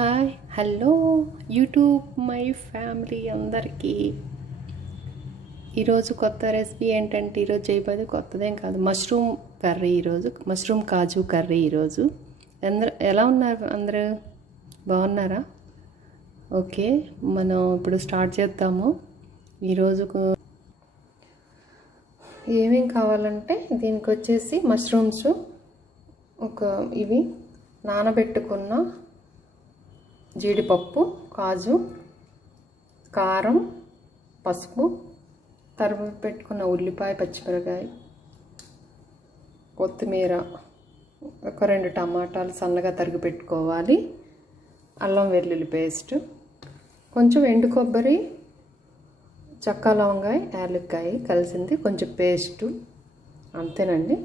Hi hello YouTube my family అందరికీ. ఈరోజు కొత్త రెసిపీ ఏంటంటే ఈరోజు చేయబోయేది కొత్తదేం కాదు. మష్రూమ్ కర్రీ ఈరోజు. మష్రూమ్ కాజు కర్రీ ఈరోజు. అందరు ఎలా ఉన్నారు అందరూ? బాగున్నారా? ఓకే మనం ఇప్పుడు స్టార్ట్ చేద్దాము. ఈరోజు ఏమేం కావాలంటే దీనికి వచ్చేసి మష్రూమ్స్ ఒక ఇవి నానబెట్టుకున్న జీడిపప్పు కాజు కారం పసుపు తరుగు పెట్టుకున్న ఉల్లిపాయ పచ్చిమిరకాయ కొత్తిమీర ఒక రెండు టమాటాలు సన్నగా తరిగి పెట్టుకోవాలి. అల్లం వెల్లుల్లి పేస్ట్ కొంచెం ఎండు కొబ్బరి చక్క లవంగాయ యాలక్కాయ కలిసింది కొంచెం పేస్టు అంతేనండి.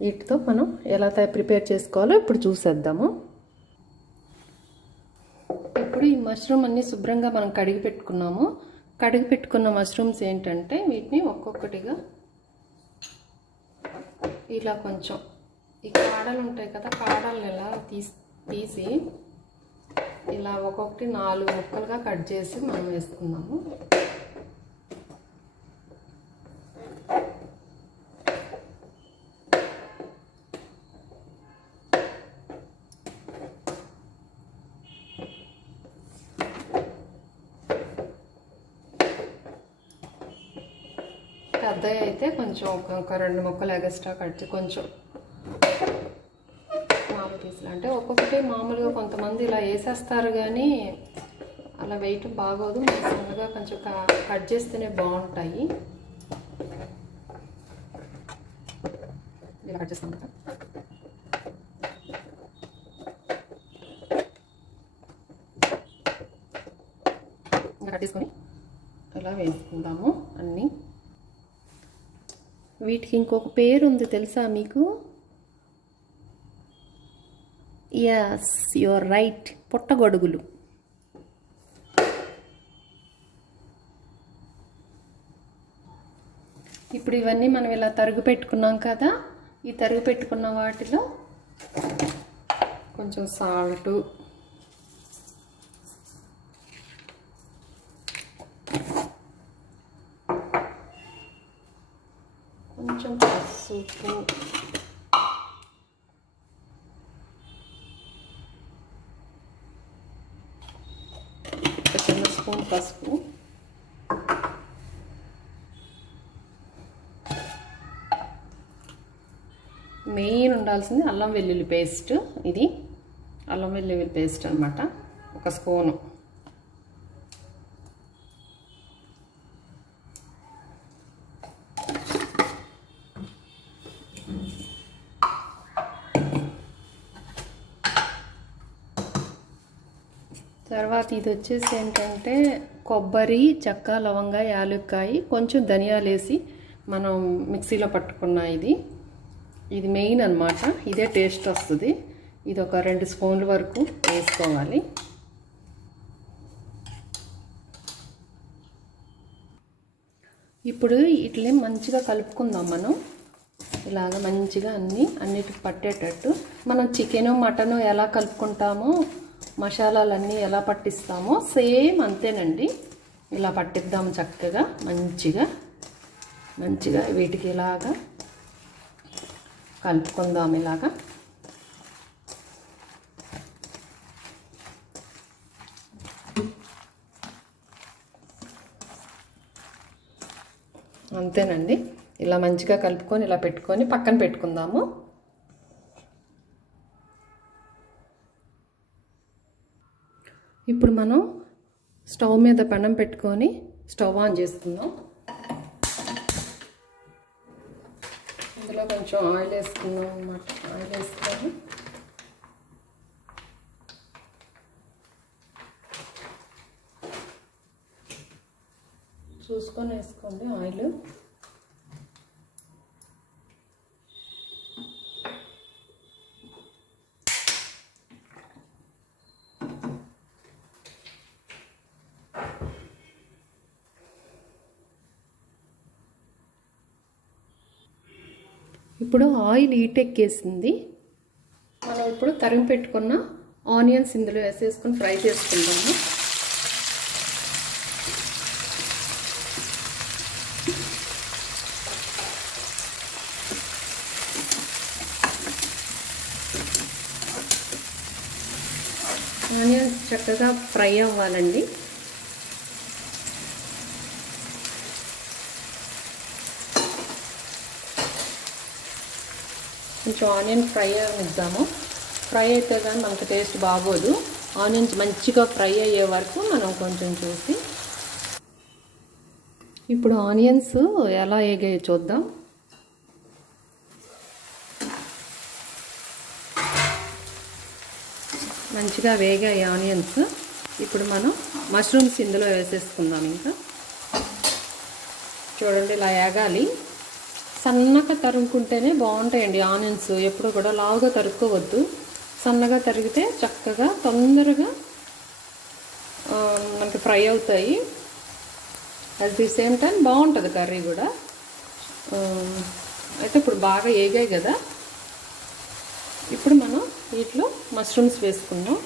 వీటితో మనం ఎలా తయారు ప్రిపేర్ చేసుకోవాలో ఇప్పుడు చూసేద్దాము. ఇప్పుడు ఈ మష్రూమ్ అన్ని శుభ్రంగా మనం కడిగి పెట్టుకున్నాము. కడిగి పెట్టుకున్న మష్రూమ్స్ ఏంటంటే వీటిని ఒక్కొక్కటిగా ఇలా కొంచెం ఈ కాడలు ఉంటాయి కదా కాడలు ఇలా తీసి తీసి ఇలా ఒక్కొక్కటి నాలుగు ముక్కలుగా కట్ చేసి మనం వేసుకున్నాము అయితే కొంచెం ఒక రెండు ముక్కలు ఎగస్ట్రా కట్టి కొంచెం మామూలు పీసులు. అంటే ఒక్కొక్కటి మామూలుగా కొంతమంది ఇలా వేసేస్తారు కానీ అలా వెయిట్ బాగోదు. మన సన్నగా కొంచెం కట్ చేస్తేనే బాగుంటాయి. ఇలా కట్ చేస్తాం కదా. ఇంకా కట్ చేసుకొని ఇలా వేసుకుందాము. వీటికి ఇంకొక పేరు ఉంది తెలుసా మీకు? ఎస్ యువర్ రైట్ పుట్టగొడుగులు. ఇప్పుడు ఇవన్నీ మనం ఇలా తరుగు పెట్టుకున్నాం కదా ఈ తరుగు పెట్టుకున్న వాటిలో కొంచెం సాల్టు కొంచెం పసుపు ఒక చిన్న స్పూన్ పసుపు. మెయిన్ ఉండాల్సింది అల్లం వెల్లుల్లి పేస్ట్ ఇది. అల్లం వెల్లుల్లి పేస్ట్ అనమాట ఒక స్పూను. తర్వాత ఇది వచ్చేసి ఏంటంటే కొబ్బరి చెక్క లవంగ యాలక్కాయ కొంచెం ధనియాలు వేసి మనం మిక్సీలో పట్టుకున్న ఇది. ఇది మెయిన్ అనమాట ఇదే టేస్ట్ వస్తుంది. ఇది ఒక రెండు స్పూన్ల వరకు వేసుకోవాలి. ఇప్పుడు ఇట్లే మంచిగా కలుపుకుందాం మనం. ఇలాగ మంచిగా అన్నీ అన్నిటికి పట్టేటట్టు. మనం చికెను మటను ఎలా కలుపుకుంటామో మసాలాలన్నీ ఎలా పట్టిస్తామో సేమ్ అంతేనండి. ఇలా పట్టిద్దాం చక్కగా మంచిగా మంచిగా వీటికి ఇలాగా కలుపుకుందాం ఇలాగా. అంతేనండి. ఇలా మంచిగా కలుపుకొని ఇలా పెట్టుకొని పక్కన పెట్టుకుందాము. ఇప్పుడు మనం స్టవ్ మీద పెనం పెట్టుకొని స్టవ్ ఆన్ చేసుకుందాం. ఇందులో కొంచెం ఆయిల్ వేసుకుందాం అన్నమాట. ఆయిల్ వేసుకొని చూసుకొని వేసుకోండి ఆయిల్. ఇప్పుడు ఆయిల్ ఈటెక్కేసింది మనం ఇప్పుడు తరిగి పెట్టుకున్న ఆనియన్స్ ఇందులో వేసేసుకొని ఫ్రై చేసుకుందాము. ఆనియన్స్ చక్కగా ఫ్రై అవ్వాలండి. కొంచెం ఆనియన్ ఫ్రై ఇద్దాము ఫ్రై అయితే కానీ మనకు టేస్ట్ బాగోదు. ఆనియన్స్ మంచిగా ఫ్రై అయ్యే వరకు మనం కొంచెం చూసి ఇప్పుడు ఆనియన్స్ ఎలా వేగాయో చూద్దాం. మంచిగా వేగాయి ఆనియన్స్. ఇప్పుడు మనం మష్రూమ్స్ ఇందులో వేసేసుకుందాం ఇంకా. చూడండి ఇలా వేగాలి. సన్నగా తరుముకుంటేనే బాగుంటాయండి ఆనియన్స్. ఎప్పుడు కూడా లావుగా తరుక్కోవద్దు. సన్నగా తరిగితే చక్కగా తొందరగా మనకి ఫ్రై అవుతాయి. అట్ ది సేమ్ టైం బాగుంటుంది కర్రీ కూడా. అయితే ఇప్పుడు బాగా ఏగాయి కదా. ఇప్పుడు మనం వీటిలో మష్రూమ్స్ వేసుకున్నాం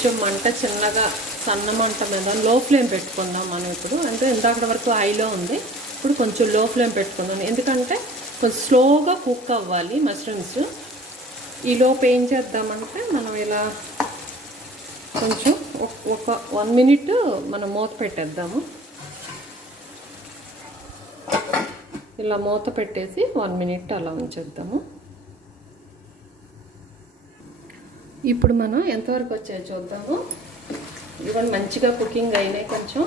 కొంచెం మంట చిన్నగా సన్న మంట మీద లో ఫ్లేమ్ పెట్టుకుందాం మనం ఇప్పుడు. అంటే ఇందాక వరకు హైలో ఉంది. ఇప్పుడు కొంచెం లో ఫ్లేమ్ పెట్టుకుందాం. ఎందుకంటే కొంచెం స్లోగా కుక్ అవ్వాలి మష్రూమ్స్ ఈలోపు ఏం చేద్దామంటే మనం ఇలా కొంచెం ఒక వన్ మినిట్ మనం మూత పెట్టేద్దాము. ఇలా మూత పెట్టేసి వన్ మినిట్ అలా ఉంచేద్దాము. ఇప్పుడు మనం ఎంతవరకు వచ్చాయో చూద్దాము. ఇవన్నీ మంచిగా కుకింగ్ అయినాయి కొంచెం.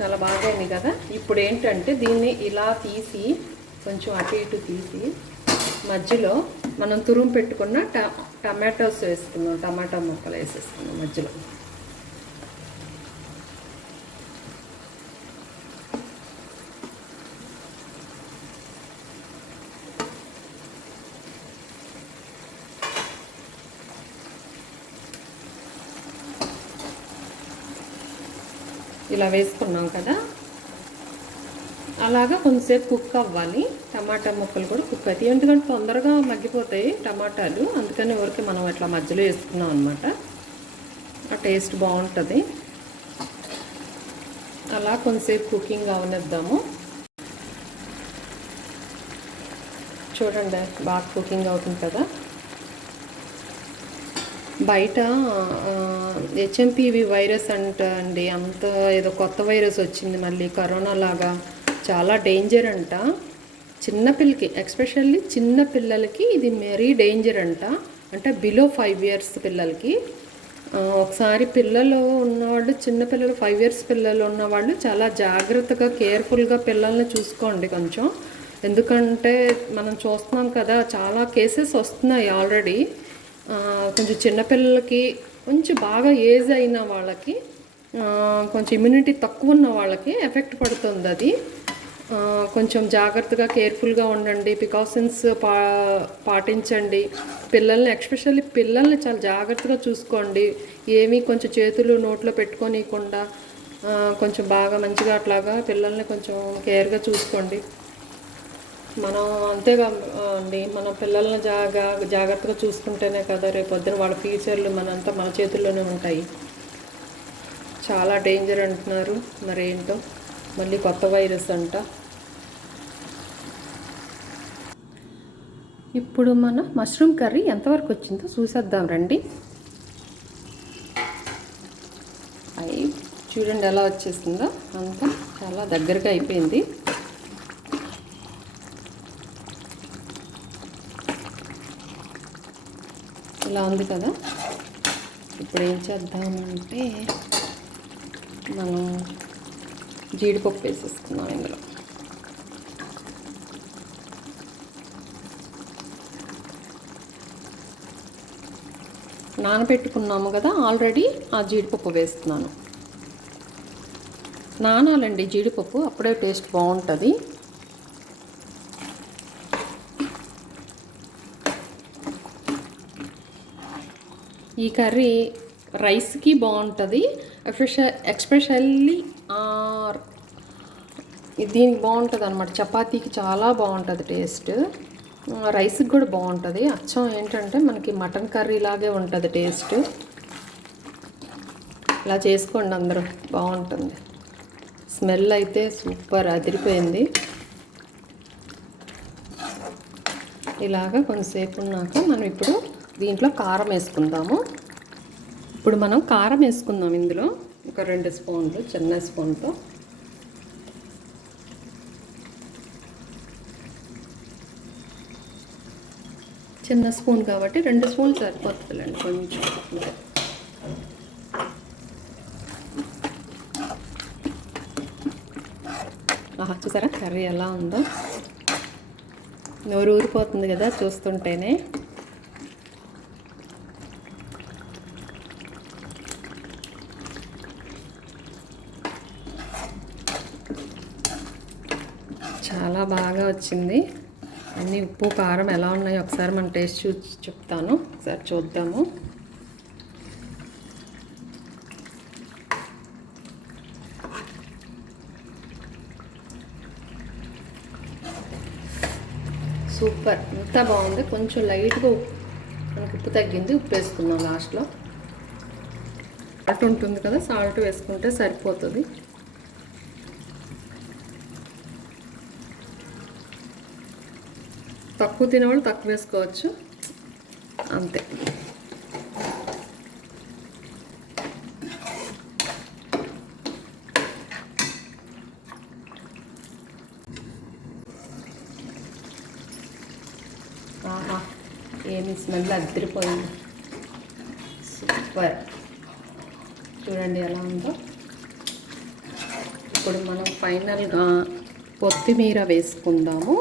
చాలా బాగా అయినాయి కదా. ఇప్పుడు ఏంటంటే దీన్ని ఇలా తీసి కొంచెం అటు ఇటు తీసి మధ్యలో మనం తురుము పెట్టుకున్న ట టమాటోస్ వేసుకున్నాం టమాటా ముక్కలు వేసేసుకుందాం మధ్యలో. ఇలా వేసుకున్నాం కదా. అలాగా కొంచెంసేపు కుక్ అవ్వాలి. టమాటా ముక్కలు కూడా కుక్ అవుతాయి. ఎందుకంటే తొందరగా మగ్గిపోతాయి టమాటాలు. అందుకని ఊరికి మనం అట్లా మధ్యలో వేసుకున్నాం అనమాట ఆ టేస్ట్ బాగుంటుంది. అలా కొంచెంసేపు కుకింగ్ అవనిద్దాము. చూడండి బాగా కుకింగ్ అవుతుంది కదా. బయట హెచ్ఎంపీవి వైరస్ అంట అండి. అంత ఏదో కొత్త వైరస్ వచ్చింది మళ్ళీ. కరోనా లాగా చాలా డేంజర్ అంట. చిన్నపిల్లకి ఎక్స్పెషల్లీ చిన్న పిల్లలకి ఇది మరీ డేంజర్ అంట. అంటే బిలో ఫైవ్ ఇయర్స్ పిల్లలకి. ఒకసారి పిల్లలు ఉన్నవాళ్ళు చిన్న పిల్లలు ఫైవ్ ఇయర్స్ పిల్లలు ఉన్నవాళ్ళు చాలా జాగ్రత్తగా కేర్ఫుల్గా పిల్లల్ని చూసుకోండి కొంచెం. ఎందుకంటే మనం చూస్తున్నాం కదా చాలా కేసెస్ వస్తున్నాయి ఆల్రెడీ కొంచెం చిన్నపిల్లలకి కొంచెం బాగా ఏజ్ అయిన వాళ్ళకి కొంచెం ఇమ్యూనిటీ తక్కువ ఉన్న వాళ్ళకి ఎఫెక్ట్ పడుతుంది అది. కొంచెం జాగ్రత్తగా కేర్ఫుల్గా ఉండండి ప్రికాషన్స్ పా పాటించండి. పిల్లల్ని ఎక్స్పెషల్లీ పిల్లల్ని చాలా జాగ్రత్తగా చూసుకోండి. ఏమీ కొంచెం చేతులు నోట్లో పెట్టుకోనీయకుండా కొంచెం బాగా మంచిగా అట్లాగా పిల్లల్ని కొంచెం కేర్గా చూసుకోండి. మనం అంతేగా అండి. మన పిల్లల్ని జాగా జాగ్రత్తగా చూసుకుంటేనే కదా రేపు పొద్దున వాళ్ళ ఫ్యూచర్లు మనంతా మన చేతుల్లోనే ఉంటాయి. చాలా డేంజర్ అంటున్నారు. మరి ఏంటో మళ్ళీ కొత్త వైరస్ అంట. ఇప్పుడు మన మష్రూమ్ కర్రీ ఎంతవరకు వచ్చిందో చూసేద్దాం రండి. అయి చూడండి ఎలా వచ్చేసిందో. అంతా చాలా దగ్గరగా అయిపోయింది. ఇలా ఉంది కదా. ఇప్పుడు ఏం చేద్దామంటే మనం జీడిపప్పు వేసేసుకున్నాం ఇందులో. నానబెట్టుకున్నాము కదా ఆల్రెడీ ఆ జీడిపప్పు వేస్తున్నాను. నానాలండి జీడిపప్పు అప్పుడే టేస్ట్ బాగుంటుంది. ఈ కర్రీ రైస్కి బాగుంటుంది. ఎస్పెషల్ ఎక్స్పెషల్లీ దీనికి బాగుంటుంది అనమాట చపాతీకి చాలా బాగుంటుంది టేస్ట్. రైస్కి కూడా బాగుంటుంది. అచ్చం ఏంటంటే మనకి మటన్ కర్రీ లాగే ఉంటుంది టేస్ట్. ఇలా చేసుకోండి అందరూ. బాగుంటుంది. స్మెల్ అయితే సూపర్ అదిరిపోయింది. ఇలాగా కొంతసేపు ఉన్నాక మనం ఇప్పుడు దీంట్లో కారం వేసుకుందాము. ఇప్పుడు మనం కారం వేసుకుందాం ఇందులో. ఒక రెండు స్పూన్లు చిన్న స్పూన్తో. చిన్న స్పూన్ కాబట్టి రెండు స్పూన్లు సరిపోతుందండి కొంచెం. ఆహా చూసారా? కర్రీ ఎలా ఉందో? నోరు ఊరిపోతుంది కదా చూస్తుంటేనే. చాలా బాగా వచ్చింది. అన్ని ఉప్పు కారం ఎలా ఉన్నాయో ఒకసారి మనం టేస్ట్ చూ చెప్తాను. ఒకసారి చూద్దాము. సూపర్. ఎంత బాగుంది. కొంచెం లైట్గా ఉప్పు మనకు ఉప్పు తగ్గింది. ఉప్పు వేసుకుందాం లాస్ట్లో. సాల్ట్ ఉంటుంది కదా సాల్ట్ వేసుకుంటే సరిపోతుంది. తక్కువ తినేవాళ్ళు తక్కువ వేసుకోవచ్చు. అంతే. ఆహా ఏమి స్మెల్ అద్దరిపోయింది. సూపర్. చూడండి ఎలా ఉందో. ఇప్పుడు మనం ఫైనల్గా కొత్తిమీర వేసుకుందాము.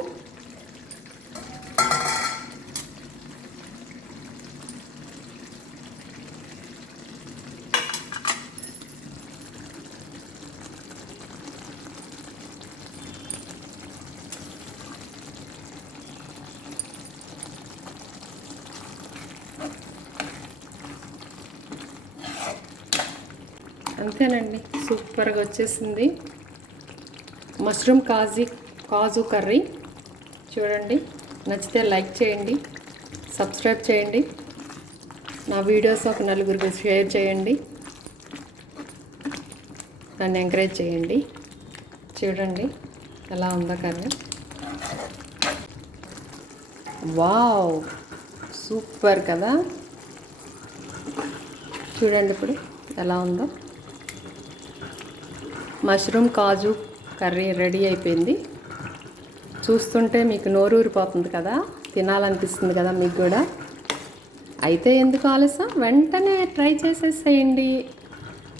అంతేనండి. సూపర్గా వచ్చేసింది. మష్రూమ్ కాజీ కాజు కర్రీ. చూడండి నచ్చితే లైక్ చేయండి సబ్స్క్రైబ్ చేయండి. నా వీడియోస్ ఒక నలుగురికి షేర్ చేయండి. నన్ను ఎంకరేజ్ చేయండి. చూడండి ఎలా ఉందో కర్రీ. వావ్! సూపర్ కదా? చూడండి ఇప్పుడు ఎలా ఉందో. మష్రూమ్ కాజు కర్రీ రెడీ అయిపోయింది. చూస్తుంటే మీకు నోరూరిపోతుంది కదా తినాలనిపిస్తుంది కదా మీకు కూడా. అయితే ఎందుకు ఆలస్యం? వెంటనే ట్రై చేసేసేయండి.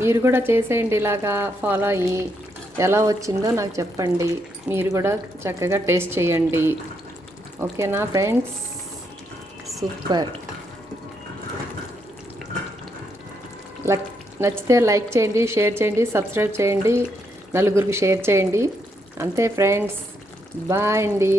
మీరు కూడా చేసేయండి ఇలాగా ఫాలో అయ్యి. ఎలా వచ్చిందో నాకు చెప్పండి. మీరు కూడా చక్కగా టేస్ట్ చేయండి. ఓకేనా ఫ్రెండ్స్? సూపర్. లక్ నచ్చితే లైక్ చేయండి షేర్ చేయండి సబ్స్క్రైబ్ చేయండి. నలుగురికి షేర్ చేయండి. అంతే ఫ్రెండ్స్ బాయ్ అండి.